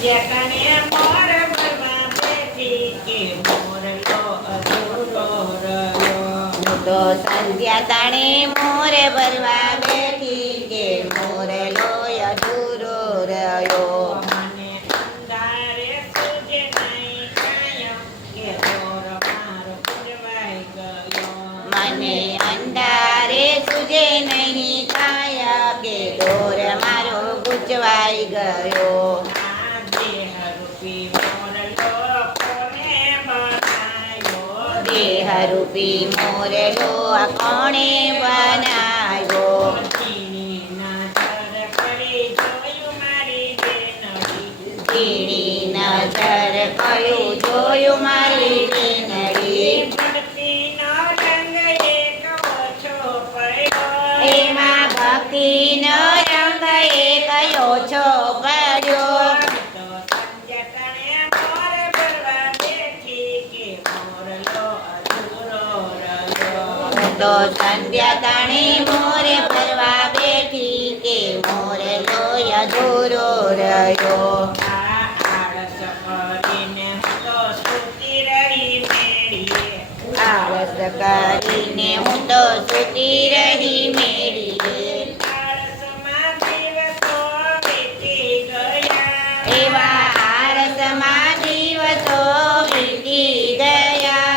સંધ્યાકાળે મોર ભરવા બેઠી કે મોરલો અધૂરો રહ્યો. હું તો સંધ્યા તાણે મોર ભરવા બેઠી કે મોરલો અધૂરો રહ્યો. મને અંધારે સૂજે નહીં કાયમ કે દોર મારો પૂરવાઈ ગયો. મને અંધારે સૂજે નહીં કાયા કે દોર મારો ગુચવાઈ ગયો. આ દેહરૂપી મોરલો કોને બનાવ્યો? દેહરૂપી મોરલો આ કોણે બનાવ્યો? ઝીણી નજર કરી જોયું મારી બેનડી. ઝીણી નજર કયું જોયું મારી બેનડી. ભક્તિનો રંગ એક ઓછો પડ્યો. એમાં ભક્તિનો રંગ એક ઓછો પડ્યો. તો સંધ્યાકાળે મોર ભરવા બેઠી કે મોરલો અધૂરો રહ્યો. તો સંધ્યા તાણે મોરે ભરવા બેઠી કે મોરલો અધૂરો રહ્યો. આ આળસ કરીને હું તો સૂતી રહી મેળીએ. આળસ કરીને હું તો સૂતી રહી મેળીએ. આળસમાં દિવસો વીતી ગયા. એવા આળસમાં દિવસો વીતી ગયા.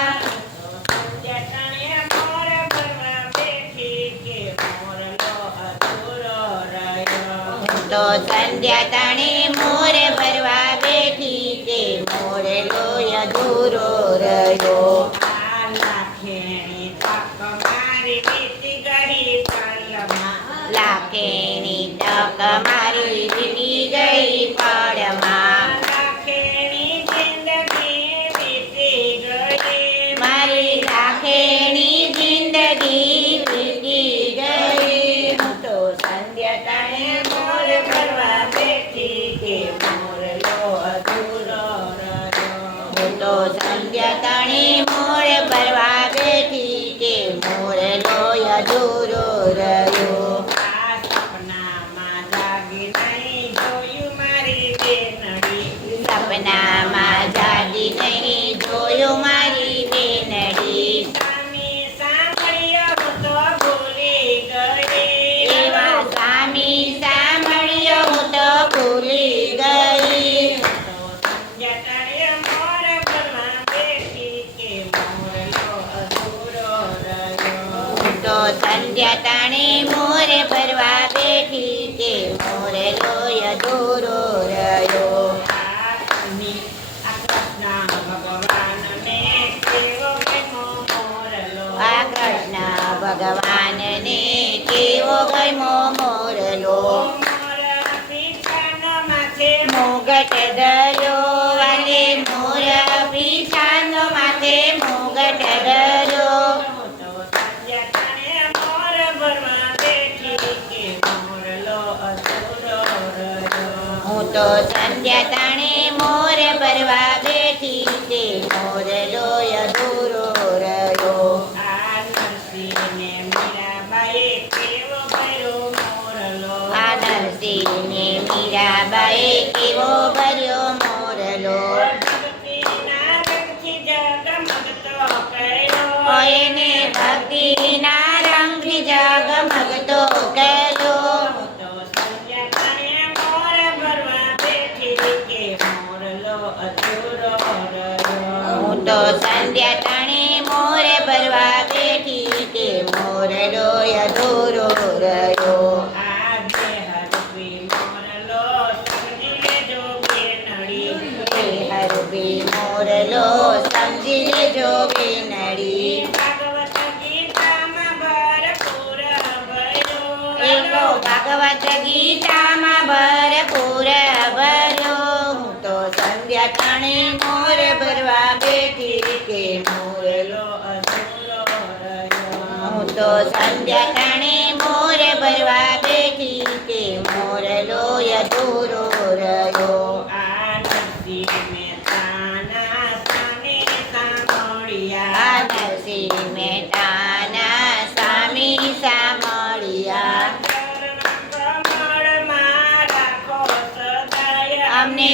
સંધ્યાકાળે મોર ભરવા બેઠી કે મોરલો અધૂરો રહ્યો. તો સંધ્યા તાણે મોરે ભરવા બેઠી કે મોરલો અધૂરો રહ્યો. આ લાખેણી તક મારી વીતી ગઈ પલમાં. લાખેની તક મારી વીતી ગઈ પળમાં. લાખેણી જિંદગી વીતી ગઈ. મારી લાખેની જિંદગી વીતી ગઈ. હું તો સંધ્યા તાણે મોર ભરવા બેઠી કે મોરલો અધૂરો રહ્યો. હું તો સંધ્યા તાણે મોર ભરવા બેઠી કે મોરલો અધૂરો રહ્યો. આ સપનામાં જાગી નહીં જોયું મારી બેનડી. સપનામાં જાગી નહીં જોયું મારી બેનડી. સામી સાંભળ્યો હું તો ભૂલી ગઈ. એવા સામી સાંભળ્યો હું તો ભૂલી ગઈ. સંધ્યાકાળે મોર ભરવા બેઠી કે મોરલો અધૂરો રહ્યો. હું તો સંધ્યા તાણે મોરે ભરવા બેઠી કે મોરલો અધૂરો રહ્યો. આ કૃષ્ણ ભગવાનને કેવો ગમ્યો મોરલો. આ કૃષ્ણ ભગવાનને કેવો ગમ્યો મોરલો. મોર પીછાનો માથે મુગટ ધર્યો અને મોર પીછાનો માથે મુગટ ધર્યો. તો સંધ્યાકાળે મોર ભરવા બેઠી કે મોરલો અધૂરો રહ્યો. હું તો સંધ્યા તાણે મોર ભરવા બેઠી કે મોરલો અધૂરો રહ્યો. આ નરસિંહને મીરાબાઈએ કેવો ભર્યો મોરલો. આ નરસિંહને મીરાબાઈએ કેવો ભર્યો મોરલો. ભક્તિના રંગથી જગમગતો કર્યો. એને ભક્તિના રંગથી જગમગતો કર્યો. તો સંધ્યાકાળે મોર ભરવા બેઠી કે મોરલો અધૂરો રહ્યો. હું તો સંધ્યા તાણે મોરે ભરવા બેઠી કે મોરલો અધૂરો રહ્યો. આ દેહરૂપી મોરલો સમજી લેજો બેનડી. દેહરૂપી મોરલો સમજી લેજો બેનડી. ભાગવત ગીતામાં ભરપૂર ભર્યો. એવો ભાગવત ગીતામાં ભરપૂર ભર્યો. હું તો સંધ્યા તાણે મોર ભરવા બેઠી કે મોરલો અધૂરો રહ્યો. હું તો સંધ્યા તાણે મોર ભરવા બેઠી કે મોરલો અધૂરો રહ્યો. આ નરસિંહ મહેતાના સામે સાંભળ્યા. આ નરસિંહ મહેતાના સ્વામી સાંભળ્યા. ચરણ કમળમાં રાખો સદાય. અમને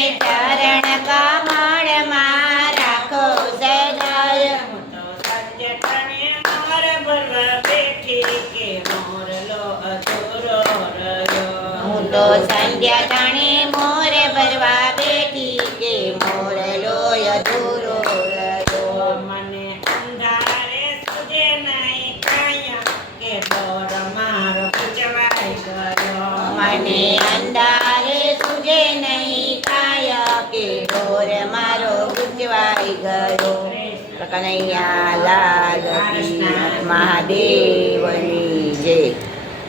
નથી કે મોરલો અધૂરો રહ્યો. હું તો સંધ્યા ટાણે મોર ભરવા બેઠી કે મોરલો અધૂરો રહ્યો. મને અંધારે સૂજે નહીં કાંઈ કે ઢોર મારો પૂજવાઈ ગયો. મને અંધારે સૂજે નહીં કાય કે ઢોર મારો ગુજવાઈ ગયો. કનૈયા લાલ કી મહાદેવ